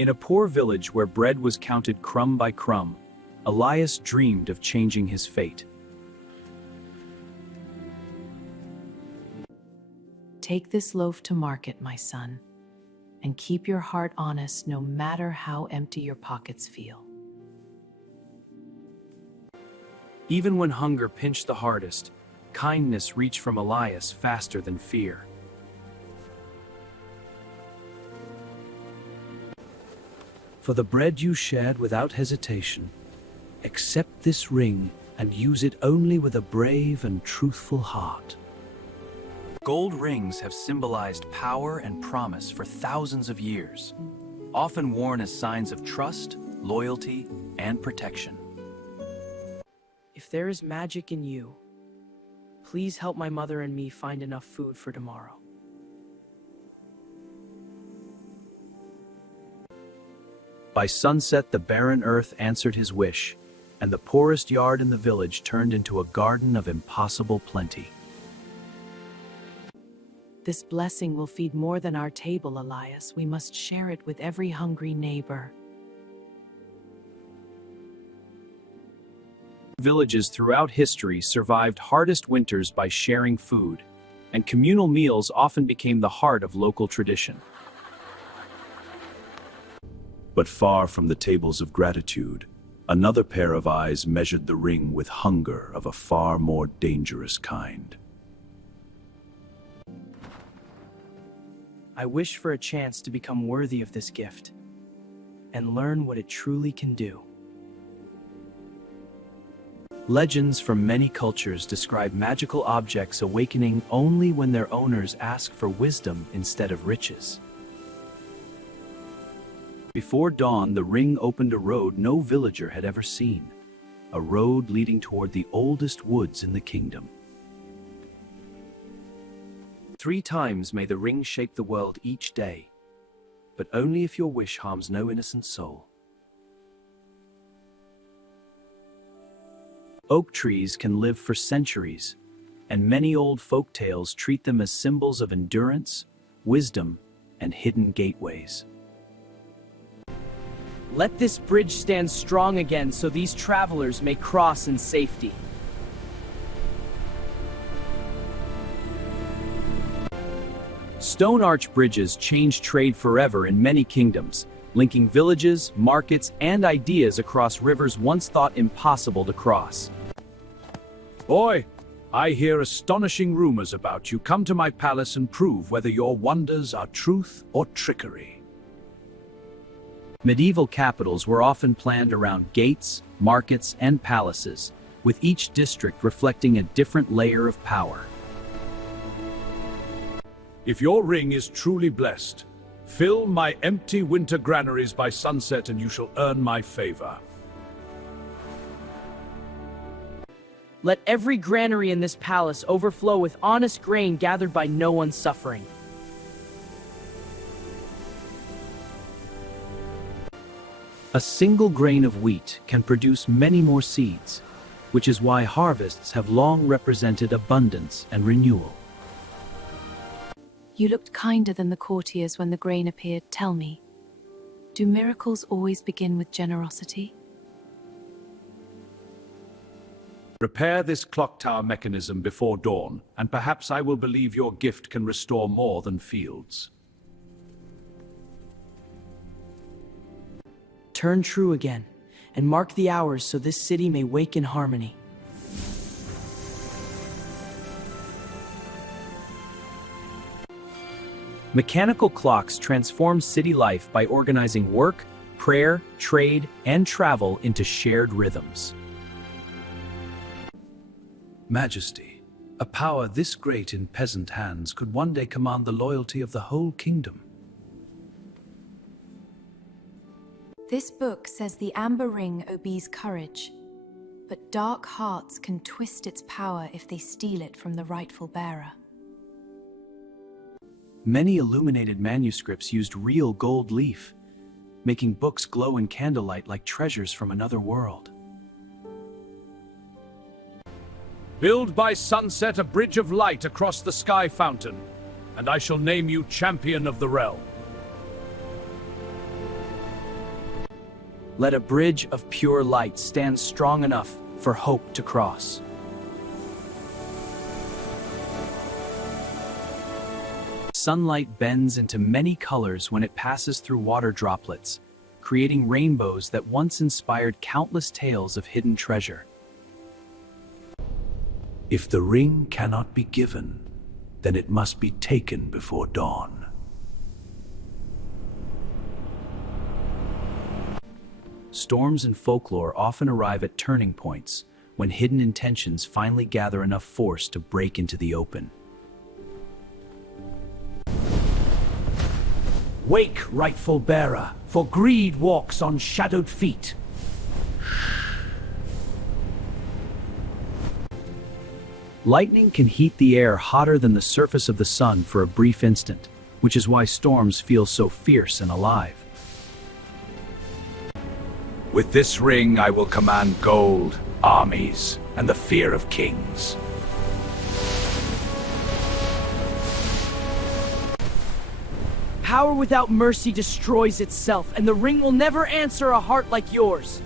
In a poor village where bread was counted crumb by crumb, Elias dreamed of changing his fate. Take this loaf to market, my son, and keep your heart honest no matter how empty your pockets feel. Even when hunger pinched the hardest, kindness reached from Elias faster than fear. For the bread you shared without hesitation, accept this ring and use it only with a brave and truthful heart. Gold rings have symbolized power and promise for thousands of years, often worn as signs of trust, loyalty, and protection. If there is magic in you, please help my mother and me find enough food for tomorrow. By sunset, the barren earth answered his wish, and the poorest yard in the village turned into a garden of impossible plenty. This blessing will feed more than our table, Elias. We must share it with every hungry neighbor. Villages throughout history survived hardest winters by sharing food, and communal meals often became the heart of local tradition. But far from the tables of gratitude, another pair of eyes measured the ring with hunger of a far more dangerous kind. I wish for a chance to become worthy of this gift and learn what it truly can do. Legends from many cultures describe magical objects awakening only when their owners ask for wisdom instead of riches. Before dawn, the ring opened a road no villager had ever seen, a road leading toward the oldest woods in the kingdom. 3 times may the ring shake the world each day, but only if your wish harms no innocent soul. Oak trees can live for centuries, and many old folk tales treat them as symbols of endurance, wisdom, and hidden gateways. Let this bridge stand strong again so these travelers may cross in safety. Stone arch bridges changed trade forever in many kingdoms, linking villages, markets, and ideas across rivers once thought impossible to cross. Boy, I hear astonishing rumors about you. Come to my palace and prove whether your wonders are truth or trickery. Medieval capitals were often planned around gates, markets, and palaces, with each district reflecting a different layer of power. If your ring is truly blessed, fill my empty winter granaries by sunset and you shall earn my favor. Let every granary in this palace overflow with honest grain gathered by no one suffering. A single grain of wheat can produce many more seeds, which is why harvests have long represented abundance and renewal. You looked kinder than the courtiers when the grain appeared. Tell me, do miracles always begin with generosity? Repair this clock tower mechanism before dawn, and perhaps I will believe your gift can restore more than fields. Turn true again, and mark the hours so this city may wake in harmony. Mechanical clocks transform city life by organizing work, prayer, trade, and travel into shared rhythms. Majesty, a power this great in peasant hands could one day command the loyalty of the whole kingdom. This book says the amber ring obeys courage, but dark hearts can twist its power if they steal it from the rightful bearer. Many illuminated manuscripts used real gold leaf, making books glow in candlelight like treasures from another world. Build by sunset a bridge of light across the sky fountain, and I shall name you champion of the realm. Let a bridge of pure light stand strong enough for hope to cross. Sunlight bends into many colors when it passes through water droplets, creating rainbows that once inspired countless tales of hidden treasure. If the ring cannot be given, then it must be taken before dawn. Storms in folklore often arrive at turning points when hidden intentions finally gather enough force to break into the open. Wake, rightful bearer, for greed walks on shadowed feet. Lightning can heat the air hotter than the surface of the sun for a brief instant, which is why storms feel so fierce and alive. With this ring I will command gold, armies, and the fear of kings. Power without mercy destroys itself, and the ring will never answer a heart like yours.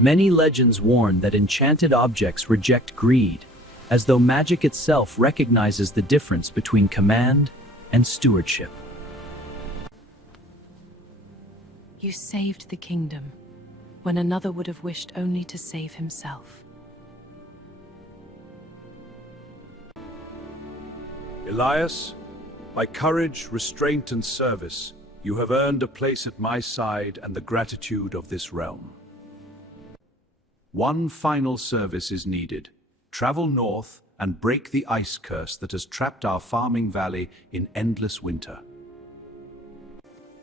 Many legends warn that enchanted objects reject greed, as though magic itself recognizes the difference between command and stewardship. You saved the kingdom when another would have wished only to save himself. Elias, by courage, restraint, and service, you have earned a place at my side and the gratitude of this realm. One final service is needed. Travel north and break the ice curse that has trapped our farming valley in endless winter.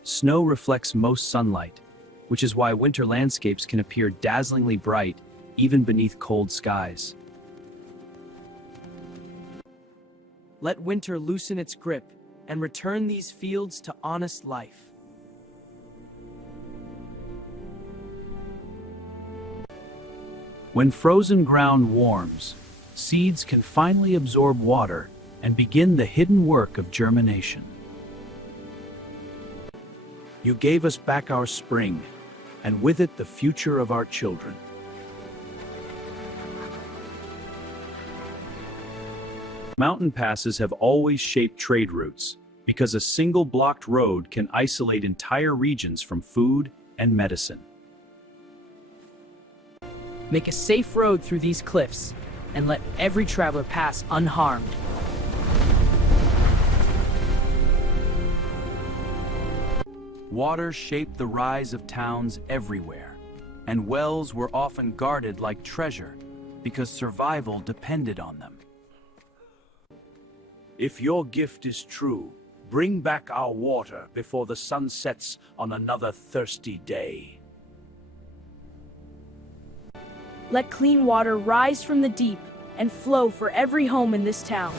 Snow reflects most sunlight, which is why winter landscapes can appear dazzlingly bright even beneath cold skies. Let winter loosen its grip and return these fields to honest life. When frozen ground warms, seeds can finally absorb water and begin the hidden work of germination. You gave us back our spring, and with it the future of our children. Mountain passes have always shaped trade routes, because a single blocked road can isolate entire regions from food and medicine. Make a safe road through these cliffs, and let every traveler pass unharmed. Water shaped the rise of towns everywhere, and wells were often guarded like treasure because survival depended on them. If your gift is true, bring back our water before the sun sets on another thirsty day. Let clean water rise from the deep and flow for every home in this town.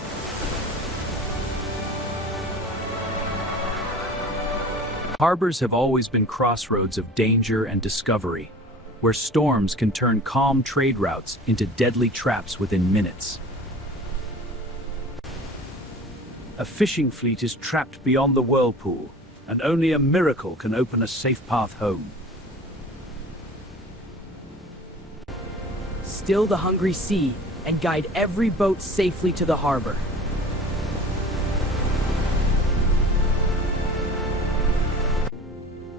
Harbors have always been crossroads of danger and discovery, where storms can turn calm trade routes into deadly traps within minutes. A fishing fleet is trapped beyond the whirlpool, and only a miracle can open a safe path home. Still the hungry sea and guide every boat safely to the harbor.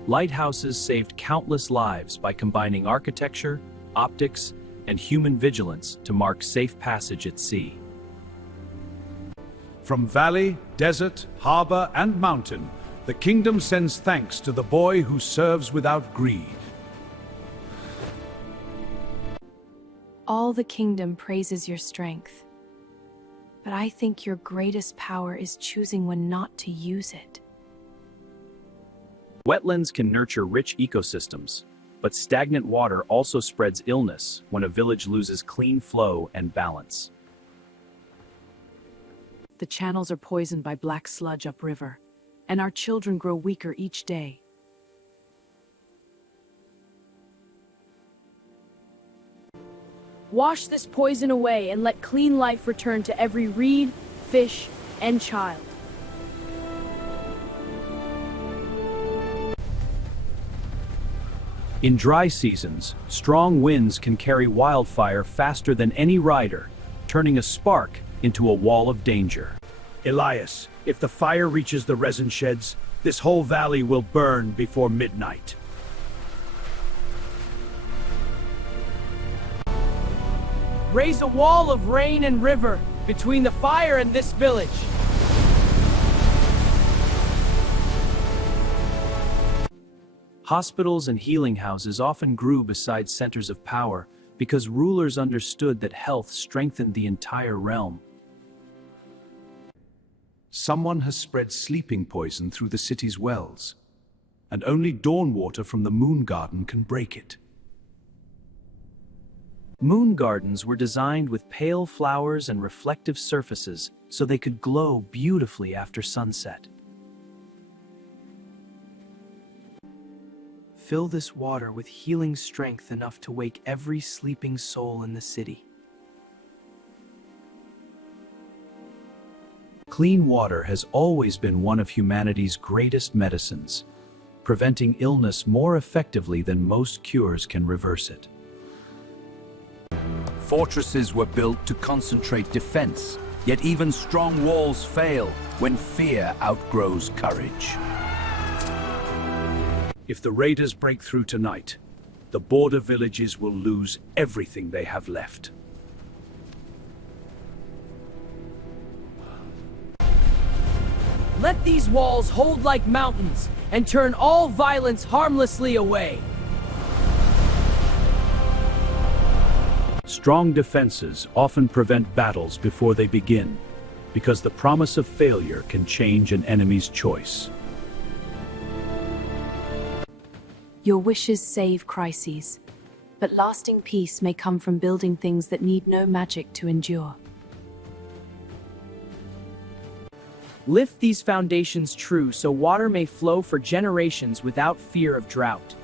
Lighthouses saved countless lives by combining architecture, optics, and human vigilance to mark safe passage at sea. From valley, desert, harbor, and mountain, the kingdom sends thanks to the boy who serves without greed. All the kingdom praises your strength. But I think your greatest power is choosing when not to use it. Wetlands can nurture rich ecosystems, but stagnant water also spreads illness when a village loses clean flow and balance. The channels are poisoned by black sludge upriver, and our children grow weaker each day. Wash this poison away and let clean life return to every reed, fish, and child. In dry seasons, strong winds can carry wildfire faster than any rider, turning a spark into a wall of danger. Elias, if the fire reaches the resin sheds, this whole valley will burn before midnight. Raise a wall of rain and river between the fire and this village. Hospitals and healing houses often grew beside centers of power because rulers understood that health strengthened the entire realm. Someone has spread sleeping poison through the city's wells, and only dawn water from the moon garden can break it. Moon gardens were designed with pale flowers and reflective surfaces so they could glow beautifully after sunset. Fill this water with healing strength enough to wake every sleeping soul in the city. Clean water has always been one of humanity's greatest medicines, preventing illness more effectively than most cures can reverse it. Fortresses were built to concentrate defense, yet even strong walls fail when fear outgrows courage. If the raiders break through tonight, the border villages will lose everything they have left. Let these walls hold like mountains and turn all violence harmlessly away. Strong defenses often prevent battles before they begin, because the promise of failure can change an enemy's choice. Your wishes save crises, but lasting peace may come from building things that need no magic to endure. Lift these foundations true so water may flow for generations without fear of drought.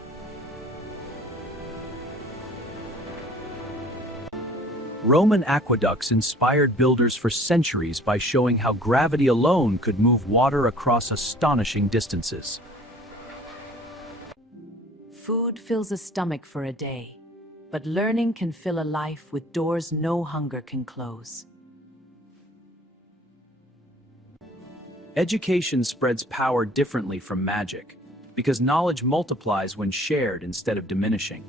Roman aqueducts inspired builders for centuries by showing how gravity alone could move water across astonishing distances. Food fills a stomach for a day, but learning can fill a life with doors no hunger can close. Education spreads power differently from magic, because knowledge multiplies when shared instead of diminishing.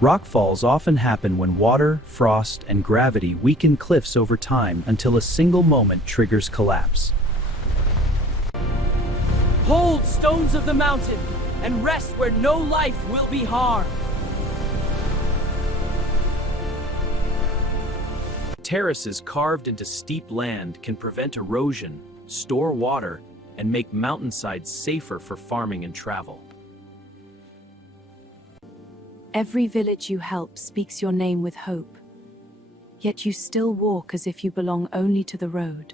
Rockfalls often happen when water, frost, and gravity weaken cliffs over time until a single moment triggers collapse. Hold stones of the mountain and rest where no life will be harmed. Terraces carved into steep land can prevent erosion, store water, and make mountainsides safer for farming and travel. Every village you help speaks your name with hope, yet you still walk as if you belong only to the road.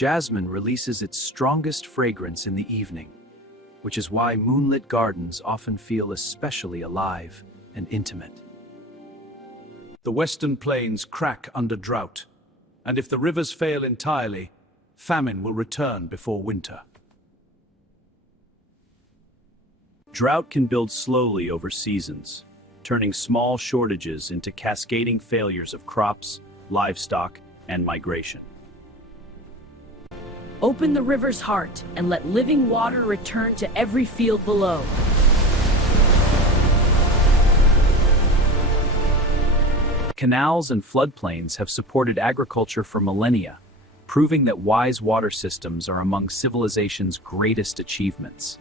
Jasmine releases its strongest fragrance in the evening, which is why moonlit gardens often feel especially alive and intimate. The western plains crack under drought, and if the rivers fail entirely, famine will return before winter. Drought can build slowly over seasons, turning small shortages into cascading failures of crops, livestock, and migration. Open the river's heart and let living water return to every field below. Canals and floodplains have supported agriculture for millennia, proving that wise water systems are among civilization's greatest achievements.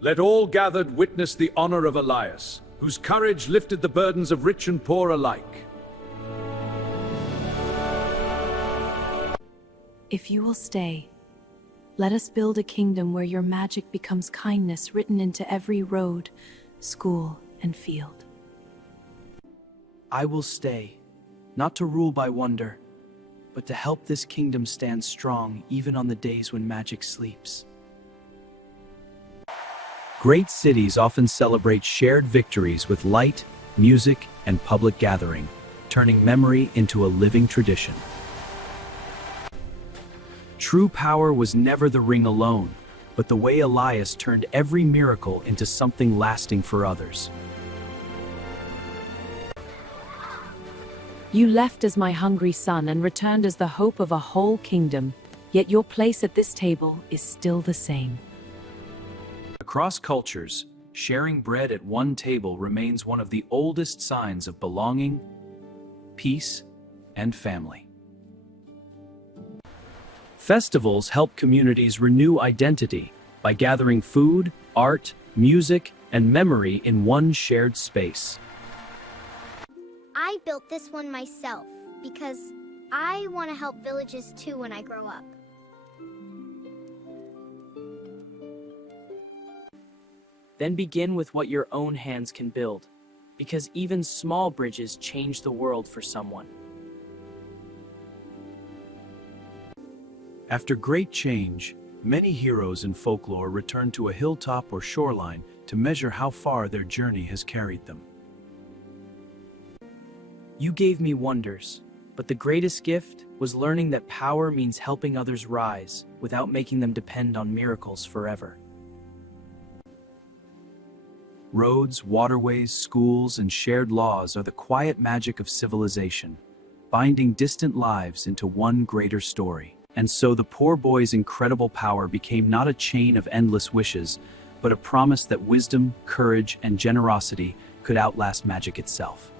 Let all gathered witness the honor of Elias, whose courage lifted the burdens of rich and poor alike. If you will stay, let us build a kingdom where your magic becomes kindness written into every road, school, and field. I will stay, not to rule by wonder, but to help this kingdom stand strong even on the days when magic sleeps. Great cities often celebrate shared victories with light, music, and public gathering, turning memory into a living tradition. True power was never the ring alone, but the way Elias turned every miracle into something lasting for others. You left as my hungry son and returned as the hope of a whole kingdom, yet your place at this table is still the same. Across cultures, sharing bread at one table remains one of the oldest signs of belonging, peace, and family. Festivals help communities renew identity by gathering food, art, music, and memory in one shared space. I built this one myself because I want to help villages too when I grow up. Then begin with what your own hands can build, because even small bridges change the world for someone. After great change, many heroes in folklore return to a hilltop or shoreline to measure how far their journey has carried them. You gave me wonders, but the greatest gift was learning that power means helping others rise without making them depend on miracles forever. Roads, waterways, schools, and shared laws are the quiet magic of civilization, binding distant lives into one greater story. And so the poor boy's incredible power became not a chain of endless wishes, but a promise that wisdom, courage, and generosity could outlast magic itself.